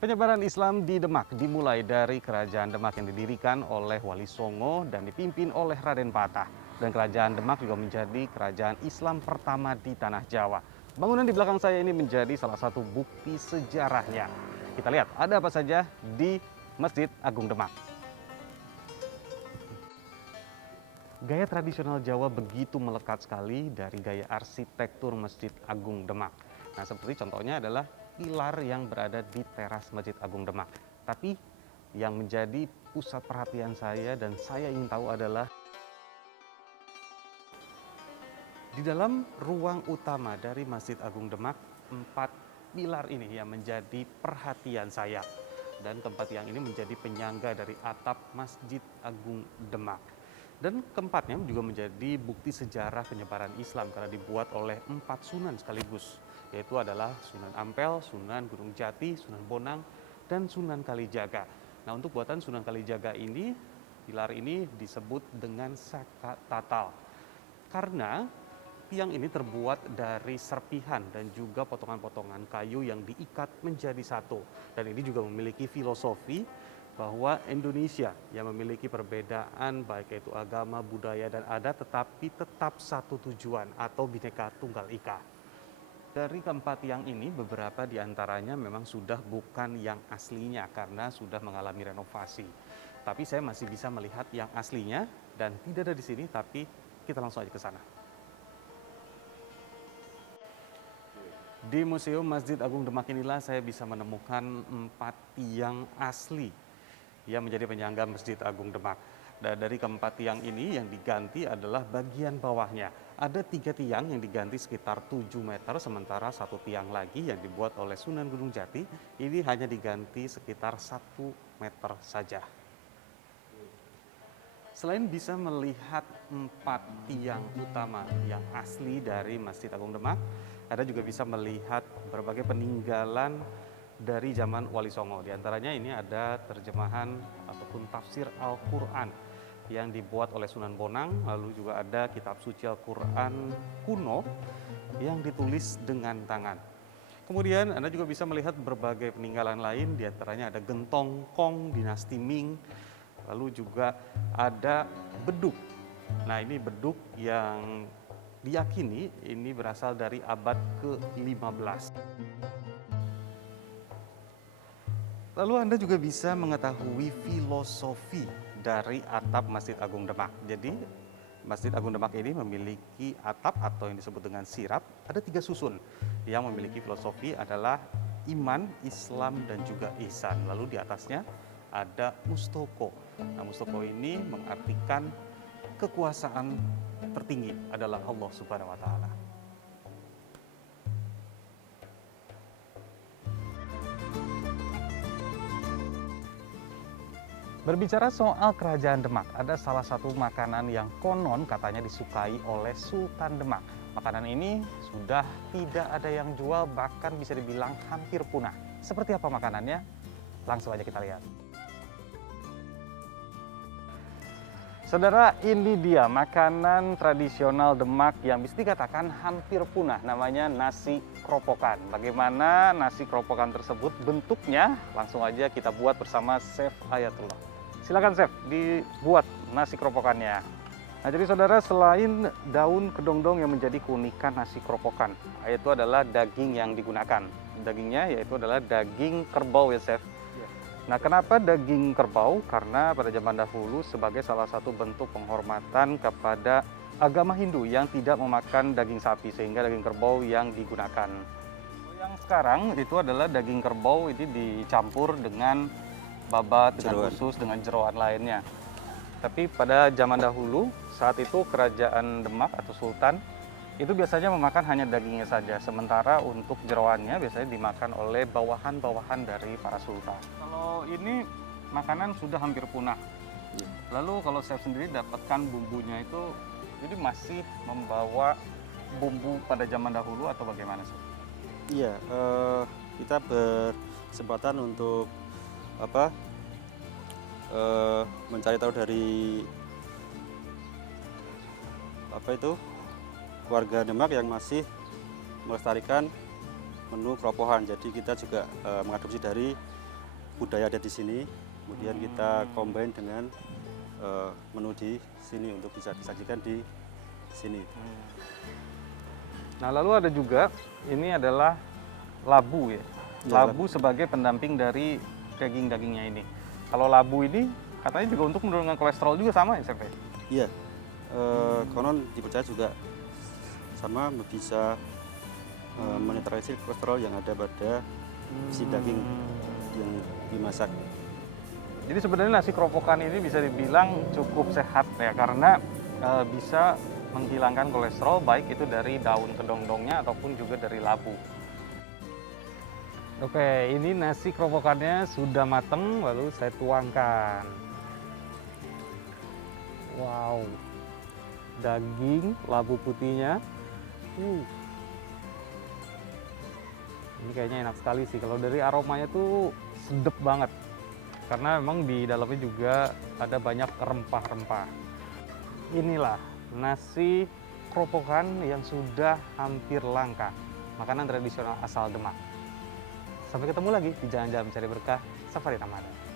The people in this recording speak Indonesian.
Penyebaran Islam di Demak dimulai dari Kerajaan Demak yang didirikan oleh Wali Songo dan dipimpin oleh Raden Patah. Dan Kerajaan Demak juga menjadi kerajaan Islam pertama di Tanah Jawa. Bangunan di belakang saya ini menjadi salah satu bukti sejarahnya. Kita lihat ada apa saja di Masjid Agung Demak. Gaya tradisional Jawa begitu melekat sekali dari gaya arsitektur Masjid Agung Demak. Nah, seperti contohnya adalah pilar yang berada di teras Masjid Agung Demak. Tapi yang menjadi pusat perhatian saya dan saya ingin tahu adalah di dalam ruang utama dari Masjid Agung Demak, 4 pilar ini yang menjadi perhatian saya. Dan keempat yang ini menjadi penyangga dari atap Masjid Agung Demak. Dan keempatnya juga menjadi bukti sejarah penyebaran Islam karena dibuat oleh 4 sunan sekaligus, yaitu adalah Sunan Ampel, Sunan Gunung Jati, Sunan Bonang, dan Sunan Kalijaga. Nah, untuk buatan Sunan Kalijaga ini, pilar ini disebut dengan Saka Tatal. Karena tiang ini terbuat dari serpihan dan juga potongan-potongan kayu yang diikat menjadi satu. Dan ini juga memiliki filosofi bahwa Indonesia yang memiliki perbedaan baik itu agama, budaya, dan adat tetapi tetap satu tujuan atau Bhinneka Tunggal Ika. Dari keempat tiang ini beberapa diantaranya memang sudah bukan yang aslinya karena sudah mengalami renovasi. Tapi saya masih bisa melihat yang aslinya dan tidak ada di sini, tapi kita langsung aja ke sana. Di Museum Masjid Agung Demak inilah saya bisa menemukan 4 tiang asli yang menjadi penyangga Masjid Agung Demak. Dan dari keempat tiang ini yang diganti adalah bagian bawahnya. Ada 3 tiang yang diganti sekitar 7 meter, sementara 1 tiang lagi yang dibuat oleh Sunan Gunung Jati ini hanya diganti sekitar 1 meter saja. Selain bisa melihat 4 tiang utama yang asli dari Masjid Agung Demak, Anda juga bisa melihat berbagai peninggalan dari zaman Wali Songo. Di antaranya ini ada terjemahan ataupun tafsir Al-Quran yang dibuat oleh Sunan Bonang, lalu juga ada kitab suci Al-Quran kuno yang ditulis dengan tangan. Kemudian Anda juga bisa melihat berbagai peninggalan lain, di antaranya ada gentong Kong dinasti Ming, lalu juga ada beduk. Nah, ini beduk yang diyakini ini berasal dari abad ke-15. Lalu Anda juga bisa mengetahui filosofi dari atap Masjid Agung Demak. Jadi Masjid Agung Demak ini memiliki atap atau yang disebut dengan sirap. Ada 3 susun yang memiliki filosofi adalah iman, Islam, dan juga ihsan. Lalu di atasnya ada mustoko. Nah, mustoko ini mengartikan kekuasaan tertinggi adalah Allah Subhanahu wa Ta'ala. Berbicara soal Kerajaan Demak, ada salah satu makanan yang konon katanya disukai oleh Sultan Demak. Makanan ini sudah tidak ada yang jual, bahkan bisa dibilang hampir punah. Seperti apa makanannya? Langsung aja kita lihat. Saudara, ini dia makanan tradisional Demak yang bisa dikatakan hampir punah, namanya nasi keropokan. Bagaimana nasi keropokan tersebut bentuknya? Langsung aja kita buat bersama Chef Ayatullah. Silakan Chef, dibuat nasi keropokannya. Nah, jadi saudara, selain daun kedongdong yang menjadi keunikan nasi keropokan, yaitu adalah daging yang digunakan. Dagingnya yaitu adalah daging kerbau ya Chef. Nah, kenapa daging kerbau? Karena pada zaman dahulu sebagai salah satu bentuk penghormatan kepada agama Hindu yang tidak memakan daging sapi, sehingga daging kerbau yang digunakan. Yang sekarang itu adalah daging kerbau ini dicampur dengan babat, dengan usus, dengan jeroan lainnya. Tapi pada zaman dahulu, saat itu kerajaan Demak atau Sultan itu biasanya memakan hanya dagingnya saja, sementara untuk jeroannya biasanya dimakan oleh bawahan-bawahan dari para sultan. Kalau ini makanan sudah hampir punah. Lalu kalau saya sendiri dapatkan bumbunya itu, jadi masih membawa bumbu pada zaman dahulu atau bagaimana sih? Iya, kita berkesempatan untuk mencari tahu dari warga Demak yang masih melestarikan menu keropokan. Jadi kita juga mengadopsi dari budaya ada di sini, kemudian kita combine dengan menu di sini untuk bisa disajikan di sini. Nah, lalu ada juga ini adalah labu ya. Ya, Labu sebagai pendamping dari daging-dagingnya ini. Kalau labu ini katanya juga untuk menurunkan kolesterol juga sama ya, Chef? Iya, konon dipercaya juga sama bisa menetralisir kolesterol yang ada pada si daging yang dimasak. Jadi sebenarnya nasi keropokan ini bisa dibilang cukup sehat ya, karena bisa menghilangkan kolesterol baik itu dari daun kedongdongnya ataupun juga dari labu. Oke, ini nasi keropokannya sudah mateng, lalu saya tuangkan. Wow, daging, labu putihnya. Ini kayaknya enak sekali sih. Kalau dari aromanya tuh sedep banget. Karena memang di dalamnya juga ada banyak rempah-rempah. Inilah nasi keropokan yang sudah hampir langka. Makanan tradisional asal Demak. Sampai ketemu lagi di Jalan-Jalan Mencari Berkah Safari Ramadan.